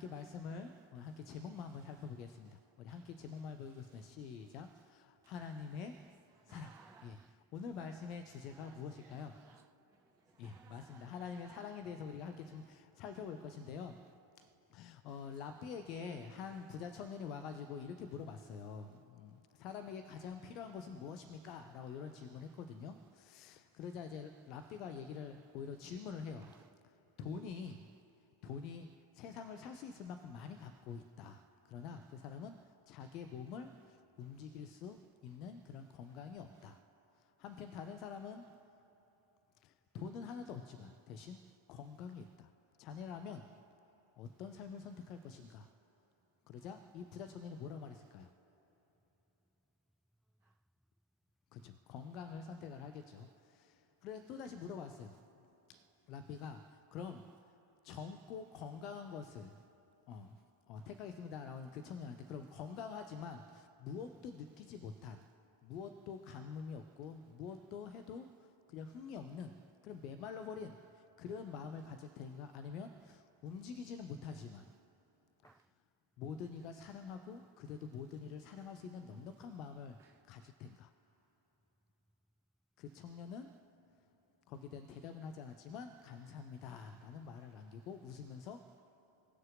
함께 말씀을 오늘 함께 제목만 한번 살펴보겠습니다. 우리 함께 제목만 보겠습니다. 시작. 하나님의 사랑. 예. 오늘 말씀의 주제가 무엇일까요? 예, 맞습니다. 하나님의 사랑에 대해서 우리가 함께 좀 살펴볼 것인데요. 랍비에게 한 부자 청년이 와가지고 이렇게 물어봤어요. 사람에게 가장 필요한 것은 무엇입니까? 라고 이런 질문을 했거든요. 그러자 이제 랍비가 얘기를 오히려 질문을 해요. 돈이 세상을 살 수 있을 만큼 많이 갖고 있다. 그러나 그 사람은 자기의 몸을 움직일 수 있는 그런 건강이 없다. 한편 다른 사람은 돈은 하나도 없지만 대신 건강이 있다. 자네라면 어떤 삶을 선택할 것인가? 그러자 이 부자 청년이 뭐라 말했을까요? 그렇죠. 건강을 선택을 하겠죠. 그래서 또다시 물어봤어요. 랍비가 그럼 젊고 건강한 것을 택하겠습니다 라고 그 청년한테, 그럼 건강하지만 무엇도 느끼지 못한, 무엇도 감흥이 없고 무엇도 해도 그냥 흥이 없는 그런 메말라버린 그런 마음을 가질 텐가? 아니면 움직이지는 못하지만 모든 이가 사랑하고 그래도 모든 이를 사랑할 수 있는 넉넉한 마음을 가질 텐가? 그 청년은 거기에 대한 대답은 하지 않았지만 감사합니다 라는 말을 남기고 웃으면서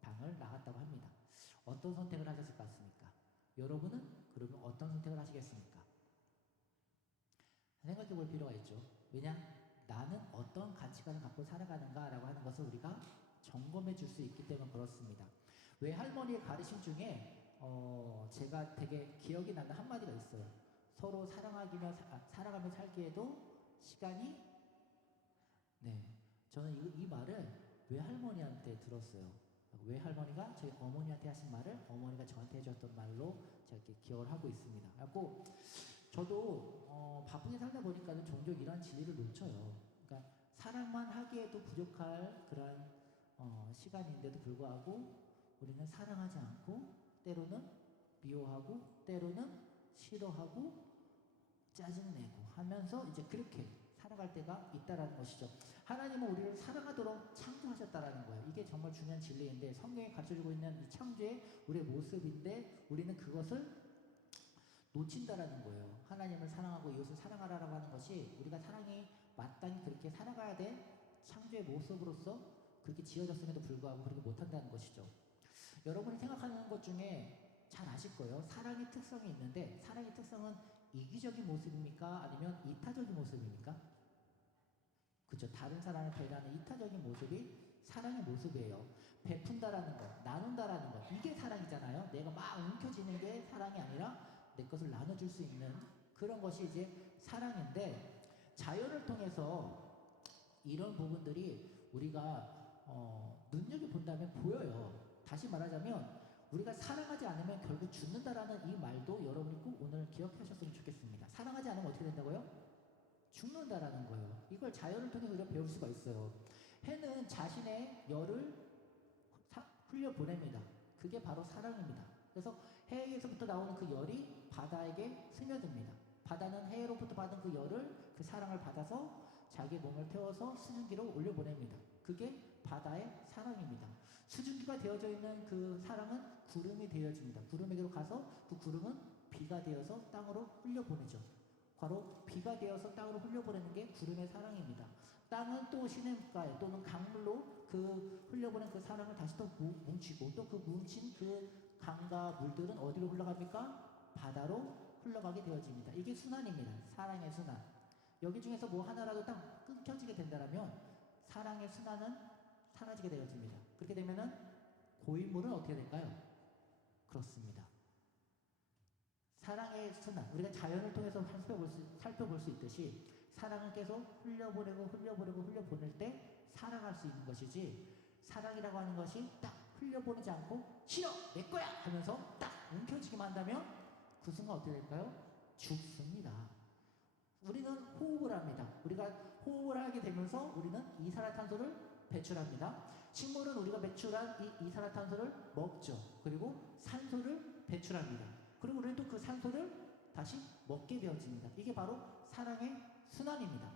방을 나갔다고 합니다. 어떤 선택을 하셨을 것 같습니까? 여러분은 그러면 어떤 선택을 하시겠습니까? 생각해 볼 필요가 있죠. 왜냐? 나는 어떤 가치관을 갖고 살아가는가 라고 하는 것을 우리가 점검해 줄 수 있기 때문에 그렇습니다. 외할머니의 가르침 중에 제가 되게 기억이 나는 한마디가 있어요. 서로 살아가며 살기에도 시간이, 네, 저는 이 말을 외할머니한테 들었어요. 외할머니가 저희 어머니한테 하신 말을 어머니가 저한테 해줬던 말로 제가 이렇게 기억을 하고 있습니다. 그래서 저도 바쁘게 살다 보니까 종종 이런 진리를 놓쳐요. 그러니까 사랑만 하기에도 부족할 그런 시간인데도 불구하고 우리는 사랑하지 않고 때로는 미워하고 때로는 싫어하고 짜증내고 하면서 이제 그렇게 살아갈 때가 있다라는 것이죠. 하나님은 우리를 사랑하도록 창조하셨다라는 거예요. 이게 정말 중요한 진리인데 성경에 가르쳐주고 있는 이 창조의 우리의 모습인데 우리는 그것을 놓친다라는 거예요. 하나님을 사랑하고 이웃을 사랑하라고 하는 것이 우리가 사랑이 마땅히 그렇게 살아가야 될 창조의 모습으로서 그렇게 지어졌음에도 불구하고 그렇게 못한다는 것이죠. 여러분이 생각하는 것 중에 잘 아실 거예요. 사랑의 특성이 있는데 사랑의 특성은 이기적인 모습입니까? 아니면 이타적인 모습입니까? 그렇죠. 다른 사람을 배려하는 이타적인 모습이 사랑의 모습이에요. 베푼다라는 것, 나눈다라는 것, 이게 사랑이잖아요. 내가 막 움켜쥐는 게 사랑이 아니라 내 것을 나눠줄 수 있는 그런 것이 이제 사랑인데, 자연을 통해서 이런 부분들이 우리가 눈여겨본다면 보여요. 다시 말하자면 우리가 사랑하지 않으면 결국 죽는다라는 이 말도 여러분이 꼭 오늘 기억하셨으면 좋겠습니다. 사랑하지 않으면 어떻게 된다고요? 죽는다라는 거예요. 이걸 자연을 통해서 우리가 배울 수가 있어요. 해는 자신의 열을 흘려보냅니다. 그게 바로 사랑입니다. 그래서 해에서부터 나오는 그 열이 바다에게 스며듭니다. 바다는 해로부터 받은 그 열을, 그 사랑을 받아서 자기 몸을 태워서 수증기로 올려보냅니다. 그게 바다의 사랑입니다. 수증기가 되어져 있는 그 사랑은 구름이 되어집니다. 구름에게로 가서 그 구름은 비가 되어서 땅으로 흘려보내죠. 바로 비가 되어서 땅으로 흘려보내는 게 구름의 사랑입니다. 땅은 또 시냇가에 또는 강물로 그 흘려보낸 그 사랑을 다시 또 뭉치고, 또 그 뭉친 그 강과 물들은 어디로 흘러갑니까? 바다로 흘러가게 되어집니다. 이게 순환입니다. 사랑의 순환. 여기 중에서 뭐 하나라도 딱 끊겨지게 된다면 사랑의 순환은 사라지게 되어집니다. 그렇게 되면은 고인물은 어떻게 될까요? 그렇습니다. 사랑의 순환, 우리가 자연을 통해서 살펴볼 수 있듯이 사랑은 계속 흘려보낼 때 사랑할 수 있는 것이지, 사랑이라고 하는 것이 딱 흘려보내지 않고 싫어! 내 거야! 하면서 딱 움켜쥐기만 한다면 그 순간 어떻게 될까요? 죽습니다. 우리는 호흡을 합니다. 우리가 호흡을 하게 되면서 우리는 이산화탄소를 배출합니다. 식물은 우리가 배출한 이 이산화탄소를 먹죠. 그리고 산소를 배출합니다. 그리고 우리는 또 그 산소를 다시 먹게 되어집니다. 이게 바로 사랑의 순환입니다.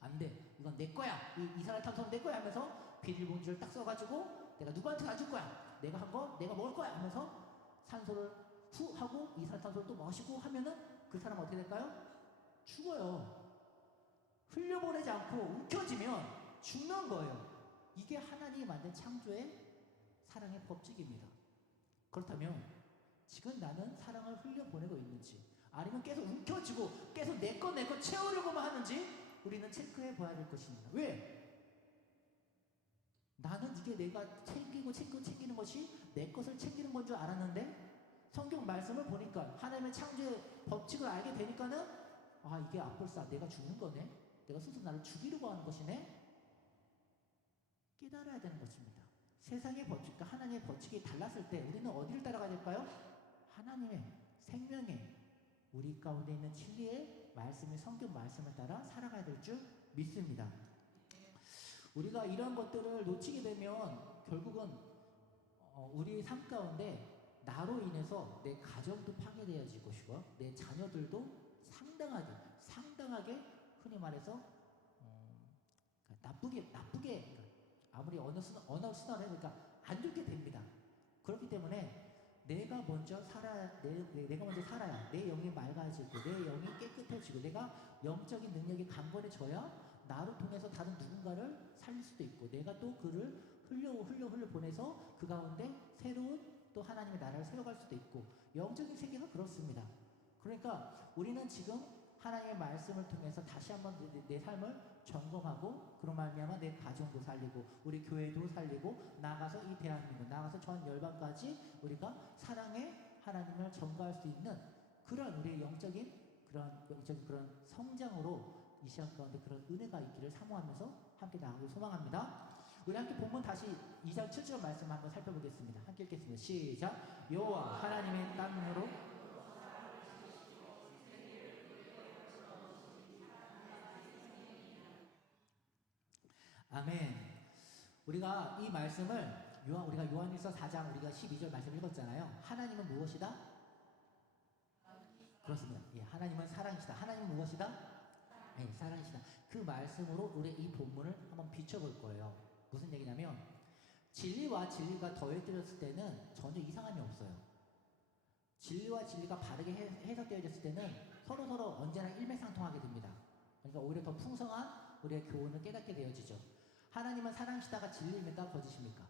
안 돼, 이건 내 거야, 이 이산화탄소는 내 거야 하면서 비닐봉지를 딱 써가지고 내가 누구한테 안 줄 거야. 내가 한 거 내가 먹을 거야 하면서 산소를 후 하고 이산화탄소를 또 마시고 하면은 그 사람 어떻게 될까요? 죽어요. 흘려보내지 않고 움켜쥐면 죽는 거예요. 이게 하나님이 만든 창조의 사랑의 법칙입니다. 그렇다면 지금 나는 사랑을 흘려보내고 있는지, 아니면 계속 움켜쥐고 계속 내 거 채우려고만 하는지 우리는 체크해 봐야 될 것입니다. 왜? 나는 이게 내가 챙기는 것이 내 것을 챙기는 건 줄 알았는데 성경 말씀을 보니까 하나님의 창조의 법칙을 알게 되니까는 이게 앞불사 내가 죽는 거네. 내가 스스로 나를 죽이려고 하는 것이네. 깨달아야 되는 것입니다. 세상의 법칙과 하나님의 법칙이 달랐을 때 우리는 어디를 따라가야 될까요? 하나님의 생명의 우리 가운데 있는 진리의 말씀의 성경 말씀을 따라 살아가야 될 줄 믿습니다. 우리가 이런 것들을 놓치게 되면 결국은 우리의 삶 가운데 나로 인해서 내 가정도 파괴되어질 것이고 내 자녀들도 상당하게 흔히 말해서 나쁘게 아무리 언어 순환을 해보니까 안 좋게 됩니다. 그렇기 때문에 내가 먼저 살아야 내 영이 맑아지고 내 영이 깨끗해지고 내가 영적인 능력이 강건해져야 나를 통해서 다른 누군가를 살릴 수도 있고 내가 또 그를 흘려 보내서 그 가운데 새로운 또 하나님의 나라를 세워갈 수도 있고 영적인 세계가 그렇습니다. 그러니까 우리는 지금 하나님의 말씀을 통해서 다시 한번 내 삶을 점검하고 그런 말미암아 내 가정도 살리고 우리 교회도 살리고 나가서 이 대한민국 나가서 전 열방까지 우리가 사랑의 하나님을 전가할 수 있는 그런 우리의 영적인 그런 성장으로 이 시간 가운데 그런 은혜가 있기를 사모하면서 함께 나가길 소망합니다. 우리 함께 본문 다시 2장 7절 말씀 한번 살펴보겠습니다. 함께 읽겠습니다. 시작. 여호와 하나님의 땅으로 아멘. 우리가 이 말씀을 우리가 요한일서 4장 우리가 12절 말씀 읽었잖아요. 하나님은 무엇이다? 그렇습니다. 예, 하나님은 사랑이시다. 하나님은 무엇이다? 네, 사랑이시다. 그 말씀으로 우리 이 본문을 한번 비춰볼 거예요. 무슨 얘기냐면 진리와 진리가 더해뜨렸을 때는 전혀 이상함이 없어요. 진리와 진리가 바르게 해석되어졌을 때는 서로 언제나 일맥상통하게 됩니다. 그러니까 오히려 더 풍성한 우리의 교훈을 깨닫게 되어지죠. 하나님은 사랑이시다가 진리입니까? 거짓입니까?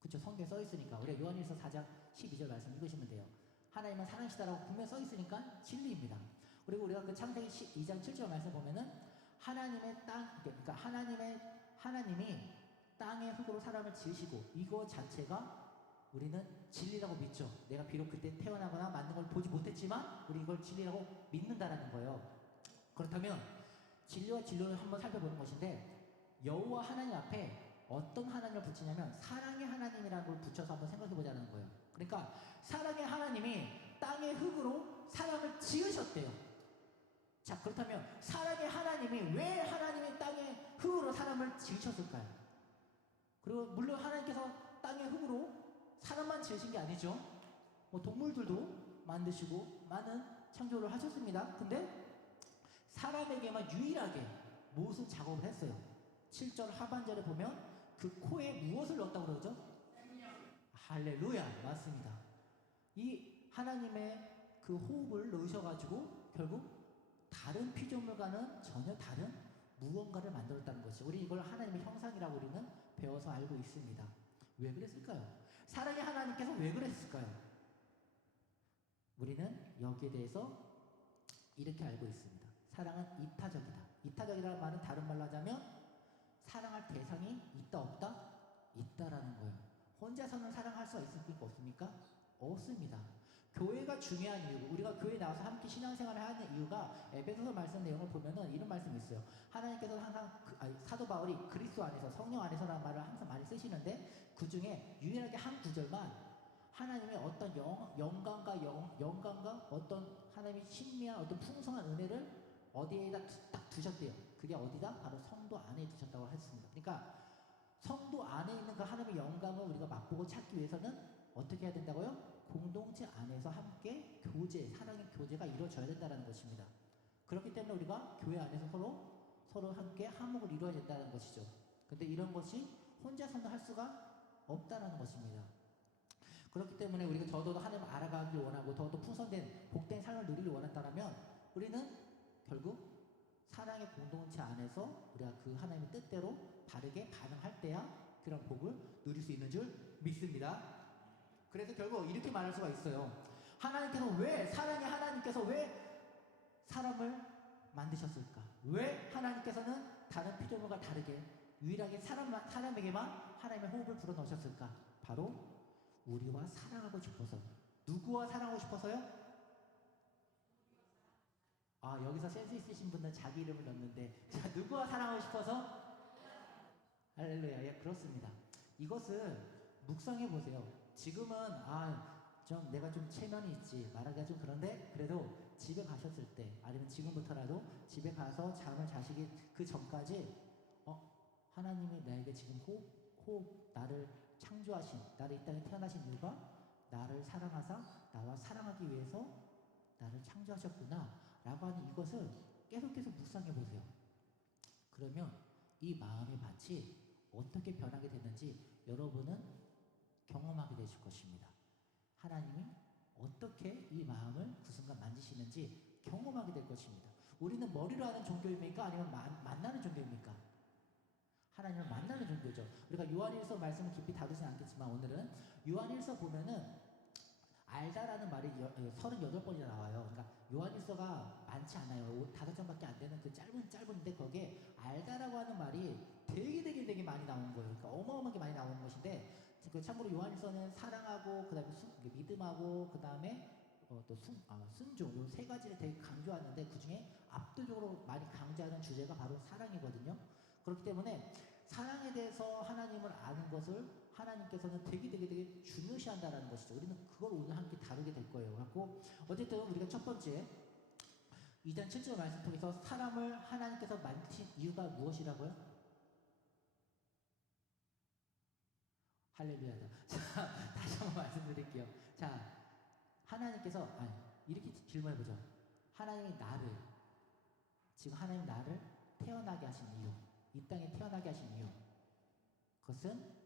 그쵸, 성경에 써있으니까. 우리가 요한일서 4장 12절 말씀 읽으시면 돼요. 하나님은 사랑이시다라고 분명히 써있으니까 진리입니다. 그리고 우리가 그 창세기 2장 7절 말씀 보면은 하나님의 땅, 그러니까 하나님이 땅의 흙으로 사람을 지으시고 이거 자체가 우리는 진리라고 믿죠. 내가 비록 그때 태어나거나 만든 걸 보지 못했지만 우리 이걸 진리라고 믿는다라는 거예요. 그렇다면 진리와 진리를 한번 살펴보는 것인데 여호와 하나님 앞에 어떤 하나님을 붙이냐면 사랑의 하나님이라는 걸 붙여서 한번 생각해보자는 거예요. 그러니까 사랑의 하나님이 땅의 흙으로 사람을 지으셨대요. 자, 그렇다면 사랑의 하나님이 왜 하나님이 땅의 흙으로 사람을 지으셨을까요? 그리고 물론 하나님께서 땅의 흙으로 사람만 지으신 게 아니죠. 동물들도 만드시고 많은 창조를 하셨습니다. 근데 사람에게만 유일하게 무엇을 작업을 했어요? 7절 하반절에 보면 그 코에 무엇을 넣었다고 그러죠? 할렐루야, 맞습니다. 이 하나님의 그 호흡을 넣으셔가지고 결국 다른 피조물과는 전혀 다른 무언가를 만들었다는 것이 우리 이걸 하나님의 형상이라고 우리는 배워서 알고 있습니다. 왜 그랬을까요? 사랑의 하나님께서 왜 그랬을까요? 우리는 여기에 대해서 이렇게 알고 있습니다. 사랑은 이타적이다. 이타적이라는 말은 다른 말로 하자면 사랑할 대상이 있다 없다? 있다라는 거예요. 혼자서는 사랑할 수가 있습니까? 없습니까? 없습니다. 교회가 중요한 이유, 우리가 교회에 나와서 함께 신앙생활을 하는 이유가 에베소서 말씀 내용을 보면은 이런 말씀이 있어요. 하나님께서는 항상 사도 바울이 그리스도 안에서 성령 안에서라는 말을 항상 많이 쓰시는데 그 중에 유일하게 한 구절만 하나님의 어떤 영광과 어떤 하나님의 신비한 어떤 풍성한 은혜를 어디에다 딱 두셨대요. 그게 어디다? 바로 성도 안에 두셨다고 했습니다. 그러니까 성도 안에 있는 그 하나님의 영광을 우리가 맛보고 찾기 위해서는 어떻게 해야 된다고요? 공동체 안에서 함께 사랑의 교제가 이루어져야 된다는 것입니다. 그렇기 때문에 우리가 교회 안에서 서로 함께 화목을 이루어야 된다는 것이죠. 근데 이런 것이 혼자서는 할 수가 없다라는 것입니다. 그렇기 때문에 우리가 저도 하나님 알아가길 원하고 더더 풍성된 복된 삶을 누리길 원한다면 우리는 결국 사랑의 공동체 안에서 우리가 그 하나님의 뜻대로 바르게 반응할 때야 그런 복을 누릴 수 있는 줄 믿습니다. 그래서 결국 이렇게 말할 수가 있어요. 하나님께서 왜 사랑의 하나님께서 왜 사람을 만드셨을까? 왜 하나님께서는 다른 피조물과 다르게 유일하게 사람에게만 하나님의 호흡을 불어넣으셨을까? 바로 우리와 사랑하고 싶어서. 누구와 사랑하고 싶어서요? 아, 여기서 센스 있으신 분은 자기 이름을 넣는데, 자, 누구와 사랑하고 싶어서? 할렐루야. 예, 그렇습니다. 이것을 묵상해 보세요. 지금은 좀 내가 좀 체면이 있지 말하기가 좀 그런데 그래도 집에 가셨을 때 아니면 지금부터라도 집에 가서 잠을 자시기 그 전까지 하나님이 나에게 지금 호흡 나를 창조하신 나를 이 땅에 태어나신 이유가 나를 사랑하사 나와 사랑하기 위해서 나를 창조하셨구나 라고 하는 이것을 계속 묵상해 보세요. 그러면 이 마음의 밭이 어떻게 변하게 됐는지 여러분은 경험하게 되실 것입니다. 하나님이 어떻게 이 마음을 그 순간 만지시는지 경험하게 될 것입니다. 우리는 머리로 하는 종교입니까? 아니면 만나는 종교입니까? 하나님을 만나는 종교죠. 우리가 요한일서 말씀을 깊이 다루진 않겠지만 오늘은 요한일서 보면은 알다라는 말이 38번이나 나와요. 그러니까 요한일서가 많지 않아요. 5장밖에 안 되는 그 짧은데 거기에 알다라고 하는 말이 되게 많이 나온 거예요. 그러니까 어마어마하게 많이 나오는 것인데 참고로 요한일서는 사랑하고 그다음에 믿음하고 그다음에 또 순종 이 세 가지를 되게 강조하는데 그 중에 압도적으로 많이 강조하는 주제가 바로 사랑이거든요. 그렇기 때문에 사랑에 대해서 하나님을 아는 것을 하나님께서는 되게 중요시한다라는 것이죠. 우리는 그걸 오늘 함께 다루게 될 거예요. 그래서 어쨌든 우리가 첫 번째 2장 7절 말씀 통해서 사람을 하나님께서 만드신 이유가 무엇이라고요? 할렐루야다. 자, 다시 한번 말씀드릴게요. 자, 하나님께서 이렇게 질문해보죠. 하나님이 나를 태어나게 하신 이유, 이 땅에 태어나게 하신 이유, 그것은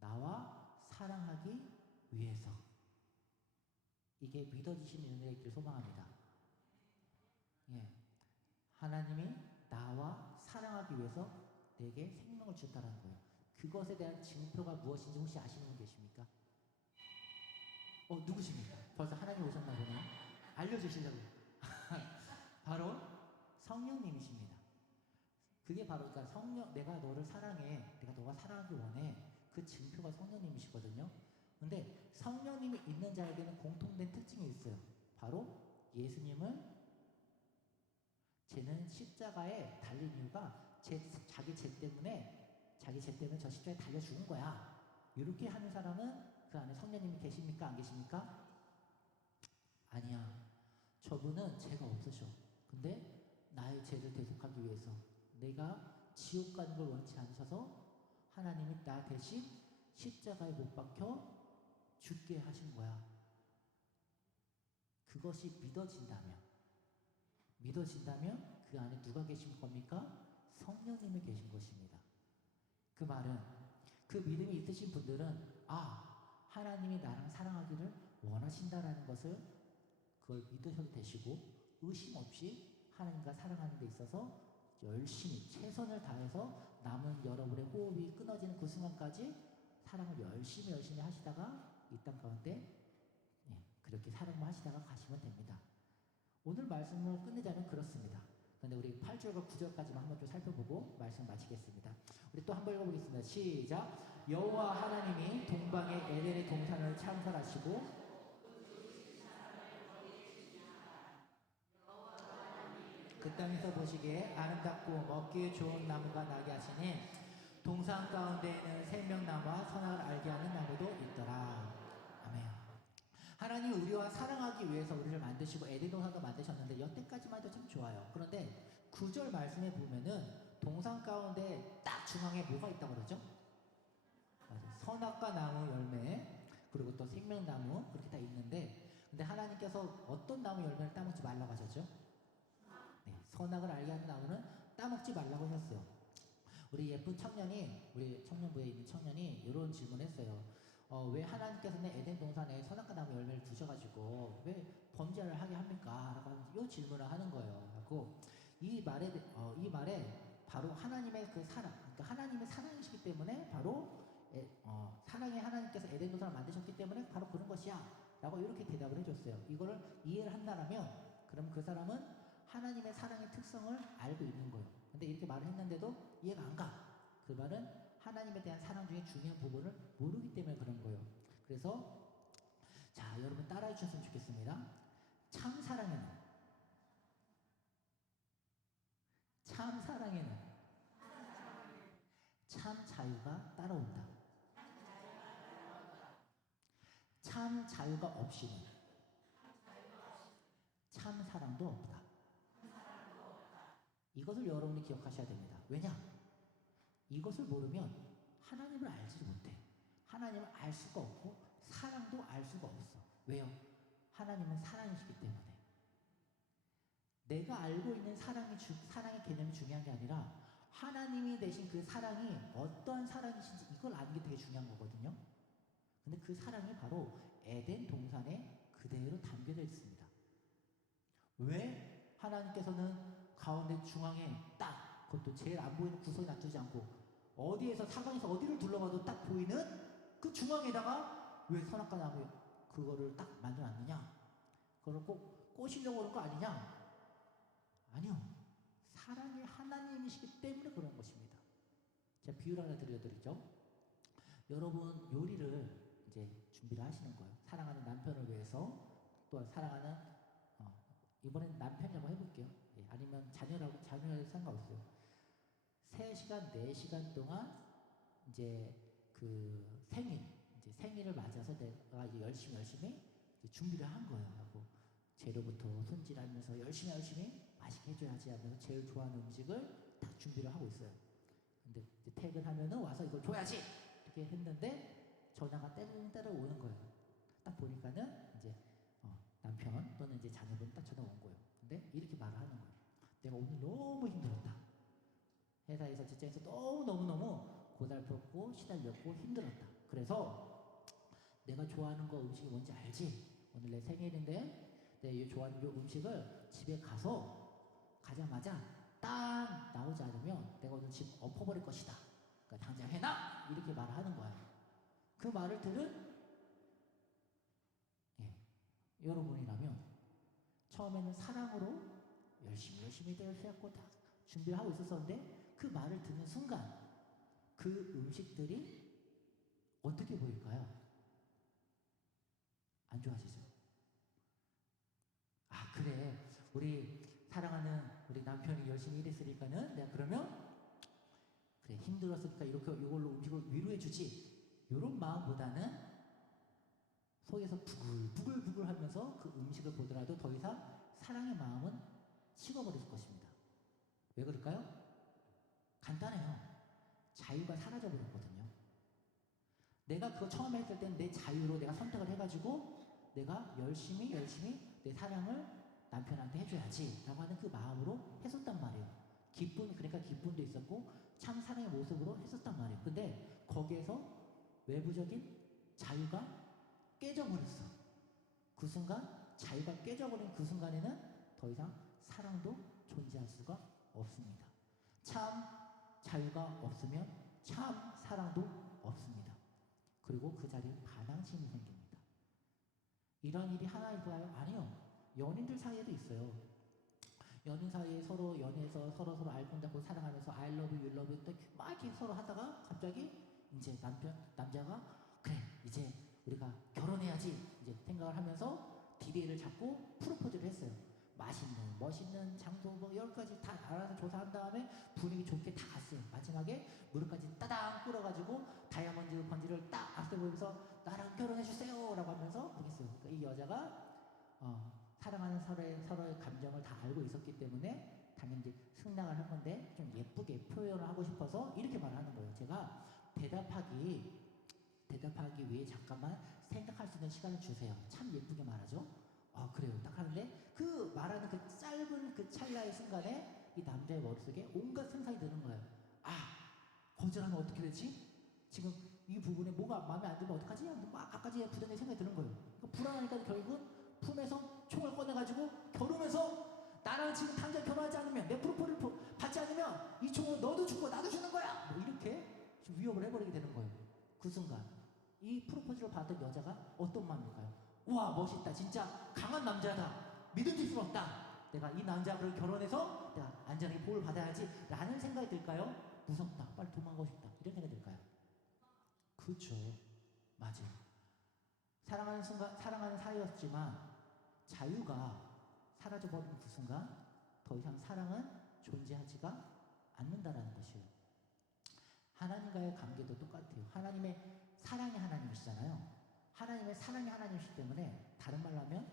나와 사랑하기 위해서. 이게 믿어지시는 은혜의 길 소망합니다. 예, 하나님이 나와 사랑하기 위해서 내게 생명을 주셨다는 거예요. 그것에 대한 증표가 무엇인지 혹시 아시는 분 계십니까? 누구십니까? 벌써 하나님 오셨나 보네요. 알려주시려고. 바로 성령님이십니다. 그게 바로 그러니까 내가 너를 사랑해, 내가 너가 사랑하길 원해. 그 증표가 성령님이시거든요. 근데 성령님이 있는 자에게는 공통된 특징이 있어요. 바로 예수님을 쟤는 십자가에 달린 이유가 자기 죄 때문에 저 십자가에 달려 죽은 거야. 이렇게 하는 사람은 그 안에 성령님이 계십니까? 안 계십니까? 아니야. 저분은 죄가 없으셔. 근데 나의 죄를 대속하기 위해서 내가 지옥 가는 걸 원치 않으셔서 하나님이 나 대신 십자가에 못 박혀 죽게 하신 거야. 그것이 믿어진다면 그 안에 누가 계신 겁니까? 성령님이 계신 것입니다. 그 말은 그 믿음이 있으신 분들은 하나님이 나랑 사랑하기를 원하신다라는 것을 그걸 믿으셔도 되시고 의심 없이 하나님과 사랑하는 데 있어서 열심히 최선을 다해서 남은 여러분의 호흡이 끊어지는 그 순간까지 사랑을 열심히 하시다가 이 땅 가운데 그렇게 사랑만 하시다가 가시면 됩니다. 오늘 말씀을 끝내자면 그렇습니다. 그런데 우리 8절과 9절까지만 한번 좀 살펴보고 말씀 마치겠습니다. 우리 또 한번 읽어보겠습니다. 시작. 여호와 하나님이 동방의 에덴의 동산을 창설하시고 그 땅에서 보시기에 아름답고 먹기에 좋은 나무가 나게 하시니 동산 가운데에는 생명나무와 선악을 알게 하는 나무도 있더라. 아멘. 하나님이 우리와 사랑하기 위해서 우리를 만드시고 에덴 동산도 만드셨는데 여태까지만 해도 참 좋아요. 그런데 9절 말씀에 보면은 동산 가운데 딱 중앙에 뭐가 있다고 그러죠? 선악과 나무 열매 그리고 또 생명나무 그렇게 다 있는데 근데 하나님께서 어떤 나무 열매를 따먹지 말라고 하셨죠? 선악을 알게 하는 나무는 따먹지 말라고 하셨어요. 우리 예쁜 청년이, 우리 청년부에 있는 청년이 이런 질문했어요. 왜 하나님께서는 에덴 동산에 선악과 나무 열매를 두셔가지고 왜 범죄를 하게 합니까? 라고 하면서 이 질문을 하는 거예요. 그리고 이 말에 바로 하나님의 그 사랑, 그러니까 하나님의 사랑이시기 때문에 바로 사랑의 하나님께서 에덴 동산을 만드셨기 때문에 바로 그런 것이야. 라고 이렇게 대답을 해줬어요. 이거를 이해를 한다면, 그럼 그 사람은 하나님의 사랑의 특성을 알고 있는 거예요. 근데 이렇게 말을 했는데도 이해가 안 가. 그 말은 하나님에 대한 사랑 중에 중요한 부분을 모르기 때문에 그런 거예요. 그래서 자, 여러분 따라해 주셨으면 좋겠습니다. 참 사랑에는, 참 사랑에는 참 자유가 따라온다. 참 자유가 없이는 참 사랑도 없다. 이것을 여러분이 기억하셔야 됩니다. 왜냐? 이것을 모르면 하나님을 알지 못해. 하나님을 알 수가 없고 사랑도 알 수가 없어. 왜요? 하나님은 사랑이시기 때문에. 내가 알고 있는 사랑의 개념이 중요한 게 아니라 하나님이 되신 그 사랑이 어떤 사랑이신지 이걸 아는 게 되게 중요한 거거든요. 근데 그 사랑이 바로 에덴 동산에 그대로 담겨져 있습니다. 왜 하나님께서는 가운데 중앙에 딱, 그것도 제일 안 보이는 구석에 놔두지 않고 어디에서 사방에서 어디를 둘러봐도 딱 보이는 그 중앙에다가 왜 선악과 나무 그거를 딱 만들어놨느냐? 그걸 꼭 꼬시려고 그런 거 아니냐? 아니요. 사랑의 하나님이시기 때문에 그런 것입니다. 제가 비유를 하나 드려드리죠. 여러분 요리를 이제 준비를 하시는 거예요. 사랑하는 남편을 위해서, 또한 사랑하는 이번엔 남편이 한번 해볼게요. 예, 아니면 자녀라도 상관없어요. 3시간, 4시간 동안 이제 그 생일을 맞아서 내가 이제 열심히 이제 준비를 한 거예요. 하고 재료부터 손질하면서 열심히 맛있게 해줘야지 하면서 제일 좋아하는 음식을 다 준비를 하고 있어요. 근데 이제 퇴근하면은 와서 이걸 줘야지 이렇게 했는데 전화가 때려 오는 거예요. 딱 보니까는 이제 남편 또는 이제 자녀분 딱 전화 온 거예요. 근데 이렇게 말을 하는 거예요. 내가 오늘 너무 힘들었다. 회사에서 직장에서 너무너무 고달팠고 시달렸고 힘들었다. 그래서 내가 좋아하는 거 음식이 뭔지 알지? 오늘 내 생일인데 내 좋아하는 요 음식을 집에 가자마자 딱 나오지 않으면 내가 오늘 집 엎어버릴 것이다. 그러니까 당장 해놔! 이렇게 말을 하는 거예요. 그 말을 들은 여러분이라면 처음에는 사랑으로 열심히 해갖고 다 준비를 하고 있었었는데 그 말을 듣는 순간 그 음식들이 어떻게 보일까요? 안 좋아지죠? 아, 그래. 우리 사랑하는 우리 남편이 열심히 일했으니까는 내가 그러면 그래, 힘들었으니까 이렇게 이걸로 음식을 위로해주지. 이런 마음보다는 속에서 부글부글 하면서 그 음식을 보더라도 더 이상 사랑의 마음은 식어버릴 것입니다. 왜 그럴까요? 간단해요. 자유가 사라져버렸거든요. 내가 그거 처음에 했을 때는 내 자유로 내가 선택을 해가지고 내가 열심히 내 사랑을 남편한테 해줘야지 라고 하는 그 마음으로 했었단 말이에요. 그러니까 기쁨도 있었고 참 사랑의 모습으로 했었단 말이에요. 근데 거기에서 외부적인 자유가 깨져버렸어. 그 순간 자유가 깨져버린 그 순간에는 더 이상 사랑도 존재할 수가 없습니다. 참 자유가 없으면 참 사랑도 없습니다. 그리고 그 자리에 반항심이 생깁니다. 이런 일이 하나일까요? 아니요. 연인들 사이에도 있어요. 연인 사이에 서로 연애해서 서로 알고 잡고 사랑하면서 I love you, you love you 막 이렇게 서로 하다가 갑자기 이제 남자가 그래 이제 우리가 결혼해야지 이제 생각을 하면서 디데이를 잡고 프로포즈를 했어요. 맛있는 멋있는 장소 뭐 10가지 다 알아서 조사한 다음에 분위기 좋게 다 갔어요. 마지막에 무릎까지 따당 꿇어가지고 다이아몬드 번지를 딱 앞에 보면서 나랑 결혼해주세요 라고 하면서 그랬어요. 그러니까 이 여자가 사랑하는 서로의 감정을 다 알고 있었기 때문에 당연히 승낙을 한 건데 좀 예쁘게 표현을 하고 싶어서 이렇게 말하는 거예요. 제가 대답하기 위해 잠깐만 생각할 수 있는 시간을 주세요. 참 예쁘게 말하죠. 그래요. 딱 하는데 그 말하는 그 짧은 그 찰나의 순간에 이 남자의 머릿속에 온갖 생각이 드는 거예요. 거절하면 어떻게 되지? 지금 이 부분에 뭐가 마음에 안 들면 어떡하지? 막 갖가지 부정의 생각이 드는 거예요. 그러니까 불안하니까 결국은 품에서 총을 꺼내가지고 겨루면서 나랑 지금 당장 결혼하지 않으면 내 프로포즈를 받지 않으면 이 총으로 너도 죽고 나도 죽는 거야! 뭐 이렇게 위협을 해버리게 되는 거예요. 그 순간 이 프로포즈를 받은 여자가 어떤 마음일까요? 우와 멋있다 진짜 강한 남자다 믿음질 수 없다 내가 이 남자를 결혼해서 내가 안전하게 보호를 받아야지 라는 생각이 들까요? 무섭다 빨리 도망가고 싶다 이런 생각이 들까요? 그렇죠 맞아요 사랑하는 순간 사랑하는 사이였지만 자유가 사라져버린 그 순간 더 이상 사랑은 존재하지가 않는다라는 것이에요. 하나님과의 관계도 똑같아요. 하나님의 사랑이 하나님이시잖아요. 하나님의 사랑이 하나님이시기 때문에 다른 말로 하면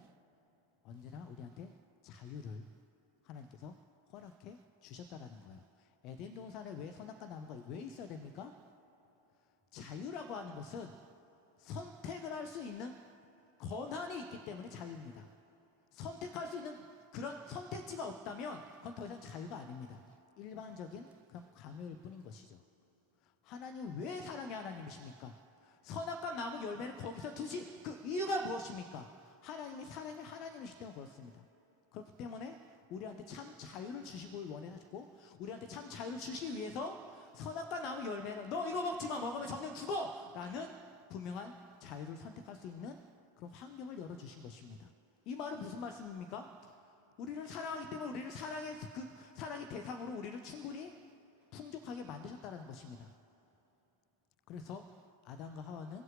언제나 우리한테 자유를 하나님께서 허락해 주셨다라는 거예요. 에덴 동산에 왜 선악과 나무가 왜 있어야 됩니까? 자유라고 하는 것은 선택을 할 수 있는 권한이 있기 때문에 자유입니다. 선택할 수 있는 그런 선택지가 없다면 그건 더 이상 자유가 아닙니다. 일반적인 그냥 강요일 뿐인 것이죠. 하나님 왜 사랑의 하나님이십니까? 선악과 나무 열매를 거기서 두신 그 이유가 무엇입니까? 하나님이 사랑의 하나님이시기 때문에 그렇습니다. 그렇기 때문에 우리한테 참 자유를 주시고 원하시고 우리한테 참 자유를 주시기 위해서 선악과 나무 열매를 너 이거 먹지마 먹으면 정녕 죽어! 라는 분명한 자유를 선택할 수 있는 그런 환경을 열어주신 것입니다. 이 말은 무슨 말씀입니까? 우리를 사랑하기 때문에 우리를 사랑의 대상으로 우리를 충분히 풍족하게 만드셨다는 것입니다. 그래서 아담과 하와는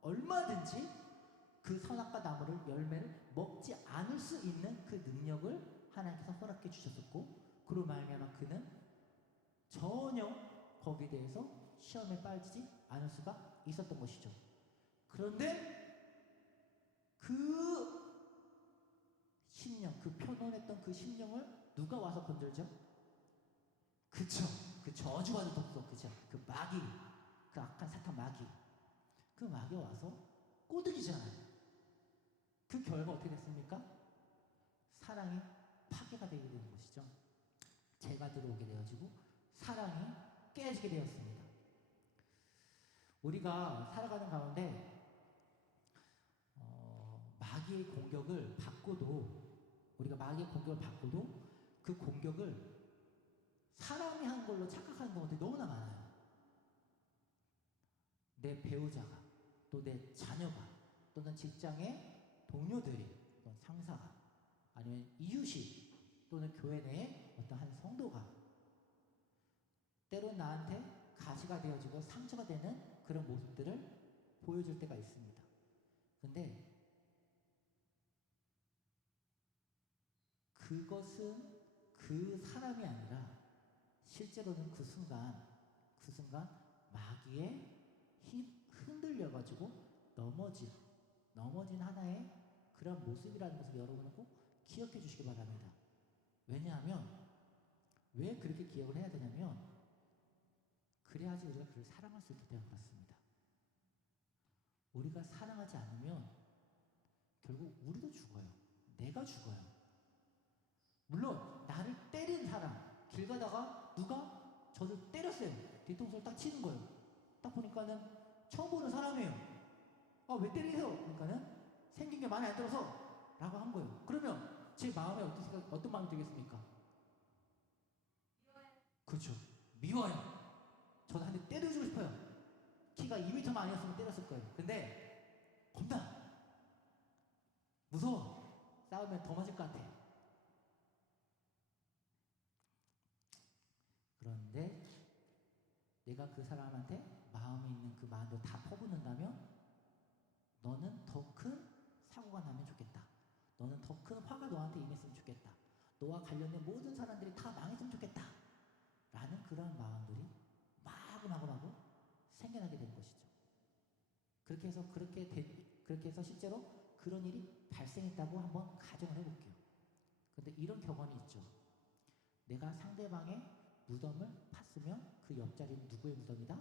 얼마든지 그 선악과 나무를 열매를 먹지 않을 수 있는 그 능력을 하나님께서 허락해 주셨었고 그로 말미암아 그는 전혀 거기에 대해서 시험에 빠지지 않을 수가 있었던 것이죠. 그런데 그 심령, 그 편안했던 그 심령을 누가 와서 건들죠? 그쵸. 그 저주받은 독소, 그죠? 그 마귀, 그 악한 사탄 마귀. 그 마귀가 와서 꼬드기잖아요. 그 결과 어떻게 됐습니까? 사랑이 파괴가 되게 되는 것이죠. 죄가 들어오게 되어지고 사랑이 깨지게 되었습니다. 우리가 살아가는 가운데 마귀의 공격을 받고도 우리가 마귀의 공격을 받고도 그 공격을 사람이 한 걸로 착각하는 경우들이 너무나 많아요. 내 배우자가 또 내 자녀가 또는 직장의 동료들이 또는 상사가 아니면 이웃이 또는 교회 내에 어떤 한 성도가 때론 나한테 가시가 되어지고 상처가 되는 그런 모습들을 보여줄 때가 있습니다. 근데 그것은 그 사람이 아니라 실제로는 그 순간 마귀의 힘 흔들려가지고 넘어진 하나의 그런 모습이라는 것을 여러분은 꼭 기억해 주시기 바랍니다. 왜냐하면 왜 그렇게 기억을 해야 되냐면 그래야지 우리가 그를 사랑할 수 있기 때문에 그렇습니다. 우리가 사랑하지 않으면 결국 우리도 죽어요. 내가 죽어요. 물론 나를 때린 사람 길 가다가 누가 저를 때렸어요. 뒤통수를 딱 치는 거예요. 딱 보니까는 처음 보는 사람이에요. 아, 왜 때리세요? 그러니까는 생긴 게 마음에 안 들어서 라고 한 거예요. 그러면 제 마음에 어떤 마음이 들겠습니까? 미워요. 그렇죠. 미워요. 저도 한 대 때려주고 싶어요. 키가 2m만 아니었으면 때렸을 거예요. 근데 겁나 무서워. 싸우면 더 맞을 것 같아. 그런데 내가 그 사람한테 마음에 있는 그 마음을 다 퍼붓는다면 너는 더 큰 사고가 나면 좋겠다. 너는 더 큰 화가 너한테 임했으면 좋겠다. 너와 관련된 모든 사람들이 다 망했으면 좋겠다. 라는 그런 마음들이 마구마구 생겨나게 되는 것이죠. 그렇게 해서 실제로 그런 일이 발생했다고 한번 가정을 해볼게요. 근데 이런 격언이 있죠. 내가 상대방의 무덤을 팠으면 그 옆자리는 누구의 무덤이다?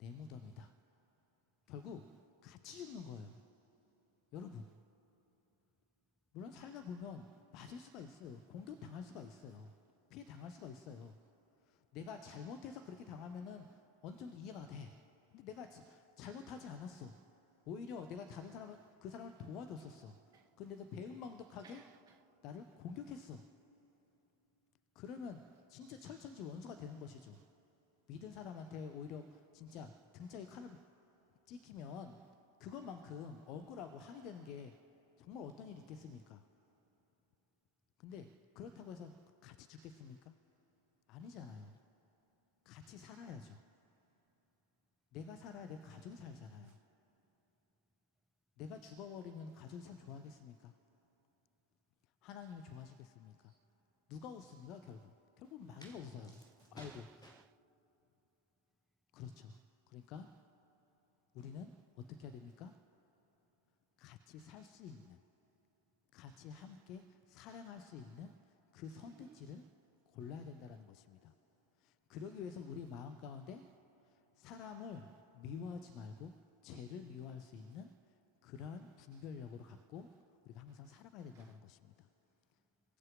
내 무덤이다. 결국 같이 죽는 거예요. 여러분, 물론 살다 보면 맞을 수가 있어요. 공격당할 수가 있어요. 피해 당할 수가 있어요. 내가 잘못해서 그렇게 당하면은 어느 정도 이해가 돼. 근데 내가 잘못하지 않았어. 오히려 내가 다른 사람을, 그 사람을 도와줬었어. 근데도 배은망덕하게 나를 공격했어. 그러면 진짜 철천지 원수가 되는 것이죠. 믿은 사람한테 오히려 진짜 등짝에 칼을 찍히면 그것만큼 억울하고 한이 되는 게 정말 어떤 일이 있겠습니까? 근데 그렇다고 해서 같이 죽겠습니까? 아니잖아요. 같이 살아야죠. 내가 살아야 내 가족이 살잖아요. 내가 죽어버리면 가족이 참 좋아하겠습니까? 하나님이 좋아하시겠습니까? 누가 웃습니까, 결국? 결국 마귀가 웃어요. 아이고. 그렇죠. 그러니까 우리는 어떻게 해야 됩니까? 같이 살 수 있는, 같이 함께 사랑할 수 있는 그 선택지를 골라야 된다는 것입니다. 그러기 위해서 우리 마음 가운데 사람을 미워하지 말고 죄를 미워할 수 있는 그러한 분별력으로 갖고 우리가 항상 살아가야 된다는 것입니다.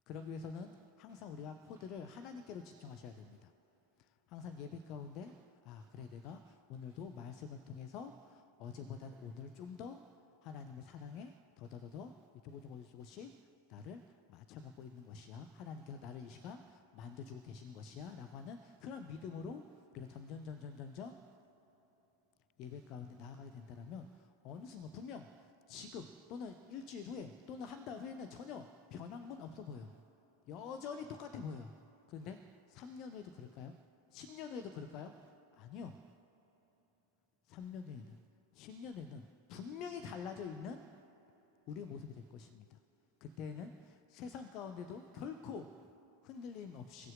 그러기 위해서는 항상 우리가 코드를 하나님께로 집중하셔야 됩니다. 항상 예배 가운데 그래 내가 오늘도 말씀을 통해서 어제보다 오늘 좀 더 하나님의 사랑에 더더더더 조금씩 나를 맞춰가고 있는 것이야. 하나님께서 나를 이 시간 만져주고 계신 것이야 라고 하는 그런 믿음으로 우리가 점점 예배 가운데 나아가게 된다면 어느 순간 분명 지금 또는 일주일 후에 또는 한 달 후에는 전혀 변한 건 없어 보여요. 여전히 똑같아 보여요. 그런데 3년 후에도 그럴까요? 10년 후에도 그럴까요? 아니요. 3년 후에는 10년 후에는 분명히 달라져 있는 우리의 모습이 될 것입니다. 그때는 세상 가운데도 결코 흔들림 없이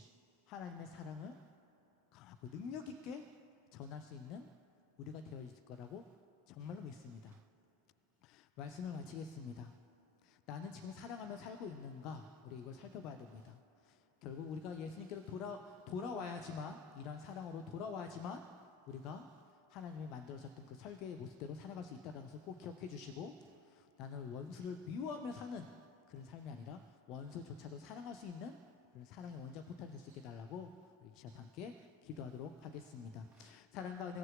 하나님의 사랑을 강하고 능력 있게 전할 수 있는 우리가 되어 있을 거라고 정말로 믿습니다. 말씀을 마치겠습니다. 나는 지금 사랑하며 살고 있는가? 우리 이걸 살펴봐야 됩니다. 결국 우리가 예수님께로 돌아와야지만, 이런 사랑으로 돌아와야지만 우리가 하나님이 만들어졌던 그 설계의 모습대로 살아갈 수 있다는 것을 꼭 기억해 주시고, 나는 원수를 미워하며 사는 그런 삶이 아니라 원수조차도 사랑할 수 있는 그런 사랑의 원자 포탄 될 수 있게 달라고 우리 이 시간 함께 기도하도록 하겠습니다. 사랑 가운데